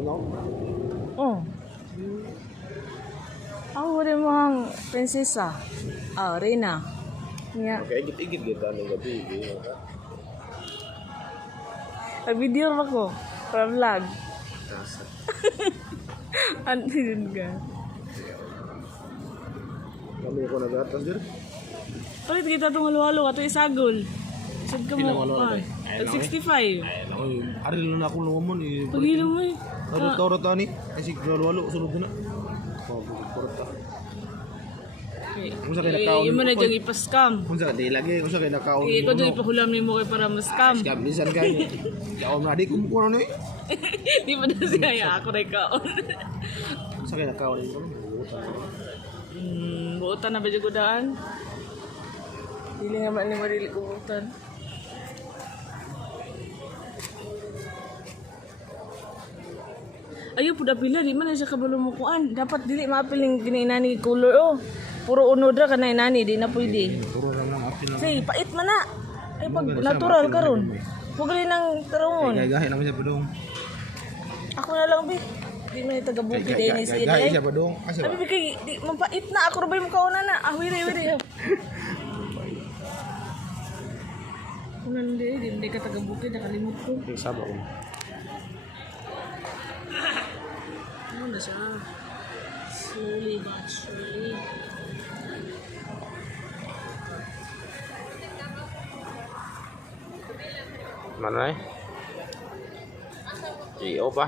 no? Oh. Ako rin mo ang prinsesa. Ah, Reyna. Nga. Okay, igit-igit kita ng gabi. Video ako. Para vlog. Kasa. Ano yun ka? Kami ko nagatas dyan. Palit kita itong halo-halo. Ito isagol. Sad ka mo. Tag 65. Ay, naku, ari lang na akong lumamon. Pag-hilo mo eh. Taro tani. Ay, sige, lalo-lalo. Sunod na. Porta. Kung sa kayo nakaon. Yung mo na dyan ipaskam. Kung sa kayo lagi. Kung sa kayo nakaon. Ikaw dyan ipahulam ni mo kayo para maskam. Scam, minsan kayo. Kaon na. Di kumukuha na eh. Di ba na siya? Ako na ikaon. Kung sa kayo nakaon. Buutan na ba dyan kudaan? Dili nga man ni Marili kubutan. Ayaw po pila, di man na siya kabalumukuan. Dapat dili maapiling ginainani color oh. Puro unod ra kanay nani, di na pwede. Puro lang ang apil lang. Say, pait man na. Ay pag natural karon. Pugli nang tarungon. Gahi naman siya padong. Ako na lang bi. Di man taga bukid ay ni si Gahi Inay. siya padong. Abi kay di mapait na ako ra ba mo kauna na. Ah, wiri. Kunan di ka taga bukid nakalimot ko. Sabo ko. Ano na siya? Slowly but surely. Mana eh? Iyo pa.